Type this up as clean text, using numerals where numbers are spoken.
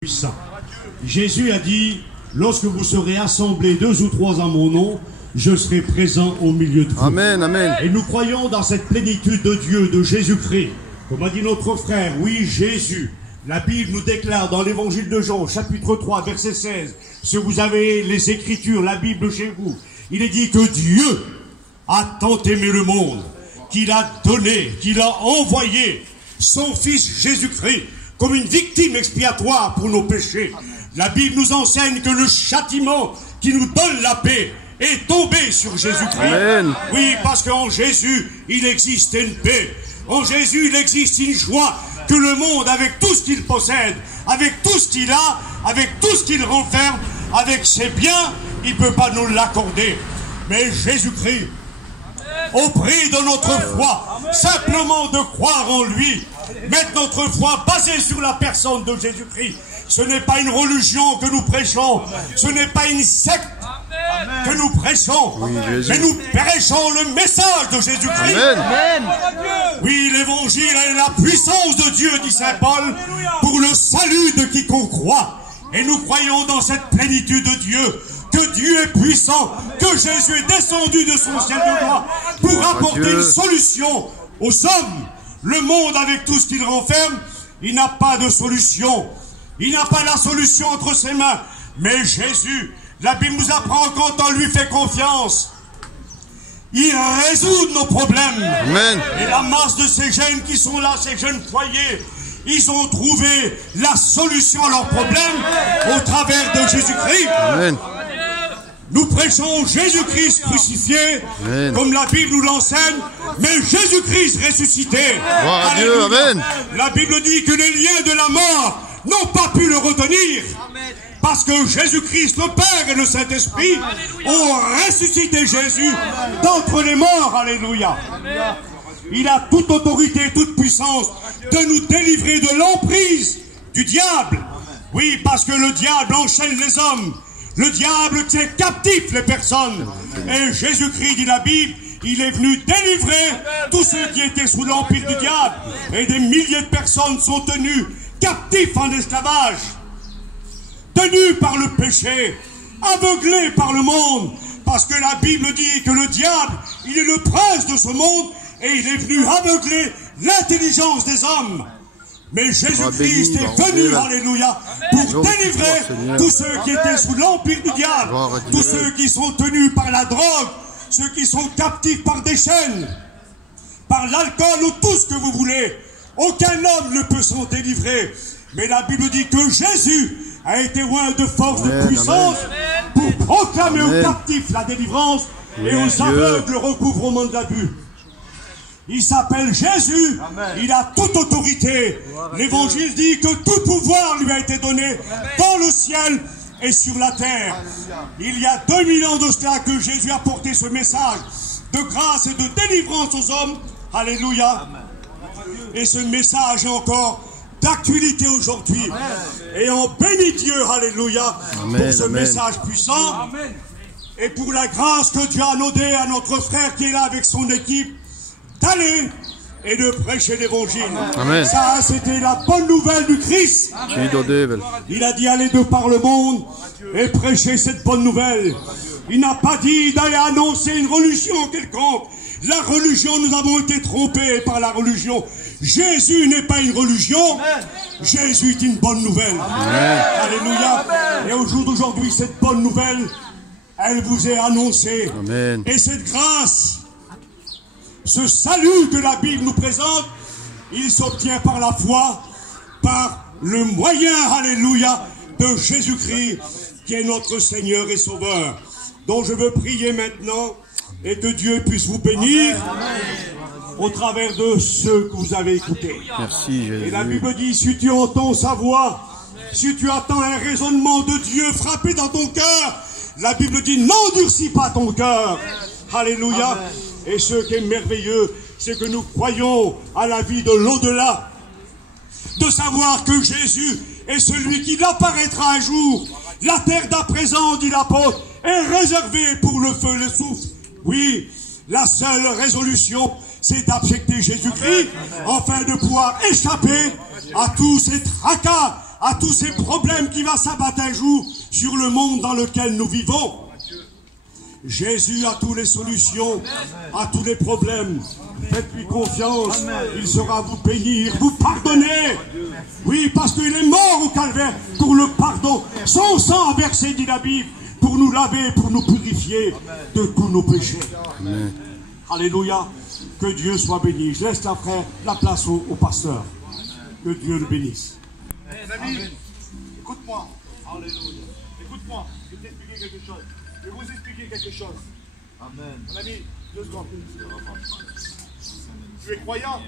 puissant. Jésus a dit, lorsque vous serez assemblés 2 ou 3 en mon nom, je serai présent au milieu de vous. Amen, amen. Et nous croyons dans cette plénitude de Dieu, de Jésus-Christ. Comme a dit notre frère, oui, Jésus. La Bible nous déclare dans l'évangile de Jean, chapitre 3, verset 16, si vous avez les Écritures, la Bible chez vous, il est dit que Dieu a tant aimé le monde, qu'il a donné, qu'il a envoyé son Fils Jésus-Christ comme une victime expiatoire pour nos péchés. La Bible nous enseigne que le châtiment qui nous donne la paix est tombé sur Jésus-Christ. Oui, parce qu'en Jésus, il existe une paix. En Jésus, il existe une joie que le monde, avec tout ce qu'il possède, avec tout ce qu'il a, avec tout ce qu'il renferme, avec ses biens, il ne peut pas nous l'accorder. Mais Jésus-Christ, au prix de notre foi, simplement de croire en lui, mettre notre foi basée sur la personne de Jésus-Christ. Ce n'est pas une religion que nous prêchons, ce n'est pas une secte que nous prêchons, mais nous prêchons le message de Jésus-Christ. Oui, l'évangile est la puissance de Dieu, dit Saint Paul, pour le salut de quiconque croit. Et nous croyons dans cette plénitude de Dieu, que Dieu est puissant, que Jésus est descendu de son ciel de gloire pour apporter une solution aux hommes. Le monde, avec tout ce qu'il renferme, il n'a pas de solution. Il n'a pas la solution entre ses mains. Mais Jésus, la Bible nous apprend quand on lui fait confiance, il résout nos problèmes. Amen. Et la masse de ces jeunes qui sont là, ces jeunes foyers, ils ont trouvé la solution à leurs problèmes au travers de Jésus-Christ. Amen. Nous prêchons Jésus-Christ crucifié, Amen, comme la Bible nous l'enseigne, mais Jésus-Christ ressuscité. Gloire à Dieu, amen. La Bible dit que les liens de la mort n'ont pas pu le retenir, parce que Jésus-Christ, le Père et le Saint-Esprit ont ressuscité Jésus d'entre les morts. Alléluia. Il a toute autorité, toute puissance de nous délivrer de l'emprise du diable. Oui, parce que le diable enchaîne les hommes. Le diable tient captif les personnes. Et Jésus-Christ, dit la Bible, il est venu délivrer tous ceux qui étaient sous l'empire du diable. Et des milliers de personnes sont tenues captifs en esclavage, tenues par le péché, aveuglées par le monde. Parce que la Bible dit que le diable, il est le prince de ce monde et il est venu aveugler l'intelligence des hommes. Mais Jésus-Christ est venu, alléluia, pour délivrer tous ceux qui étaient sous l'empire du diable, tous ceux qui sont tenus par la drogue, ceux qui sont captifs par des chaînes, par l'alcool ou tout ce que vous voulez. Aucun homme ne peut s'en délivrer. Mais la Bible dit que Jésus a été oint de force, de puissance, pour proclamer aux captifs la délivrance et aux aveugles le recouvrement de la vue. Il s'appelle Jésus, il a toute autorité. L'évangile dit que tout pouvoir lui a été donné dans le ciel et sur la terre. Il y a 2000 ans de cela que Jésus a porté ce message de grâce et de délivrance aux hommes. Alléluia. Et ce message est encore d'actualité aujourd'hui. Et on bénit Dieu, alléluia, pour ce message puissant et pour la grâce que Dieu a donnée à notre frère qui est là avec son équipe, d'aller et de prêcher l'évangile. Ça, c'était la bonne nouvelle du Christ. Il a dit aller de par le monde et prêcher cette bonne nouvelle. Il n'a pas dit d'aller annoncer une religion quelconque. La religion, nous avons été trompés par la religion. Jésus n'est pas une religion. Jésus est une bonne nouvelle. Alléluia. Et au jour d'aujourd'hui, cette bonne nouvelle, elle vous est annoncée. Et cette grâce, ce salut que la Bible nous présente, il s'obtient par la foi, par le moyen, alléluia, de Jésus-Christ, qui est notre Seigneur et Sauveur. Donc je veux prier maintenant, et que Dieu puisse vous bénir au travers de ceux que vous avez écoutés. Merci, Jésus. Et la Bible dit, si tu entends sa voix, si tu attends un raisonnement de Dieu frapper dans ton cœur, la Bible dit, n'endurcis pas ton cœur. Alléluia. Amen. Et ce qui est merveilleux, c'est que nous croyons à la vie de l'au-delà. De savoir que Jésus est celui qui apparaîtra un jour. La terre d'à présent, dit l'apôtre, est réservée pour le feu et le souffle. Oui, la seule résolution, c'est d'accepter Jésus-Christ, afin de pouvoir échapper à tous ces tracas à tous ces problèmes qui vont s'abattre un jour sur le monde dans lequel nous vivons. Jésus a toutes les solutions, à tous les problèmes. Faites-lui confiance, il saura vous bénir, vous pardonner. Oui, parce qu'il est mort au calvaire pour le pardon. Son sang a versé, dit la Bible, pour nous laver, pour nous purifier de tous nos péchés. Amen. Alléluia. Que Dieu soit béni. Je laisse la place au pasteur. Que Dieu le bénisse. Mes amis, écoute-moi. Alléluia. Écoute-moi, je vais t'expliquer quelque chose. Je vais vous expliquer quelque chose. Amen. Mon ami, 2 secondes. Tu es croyant?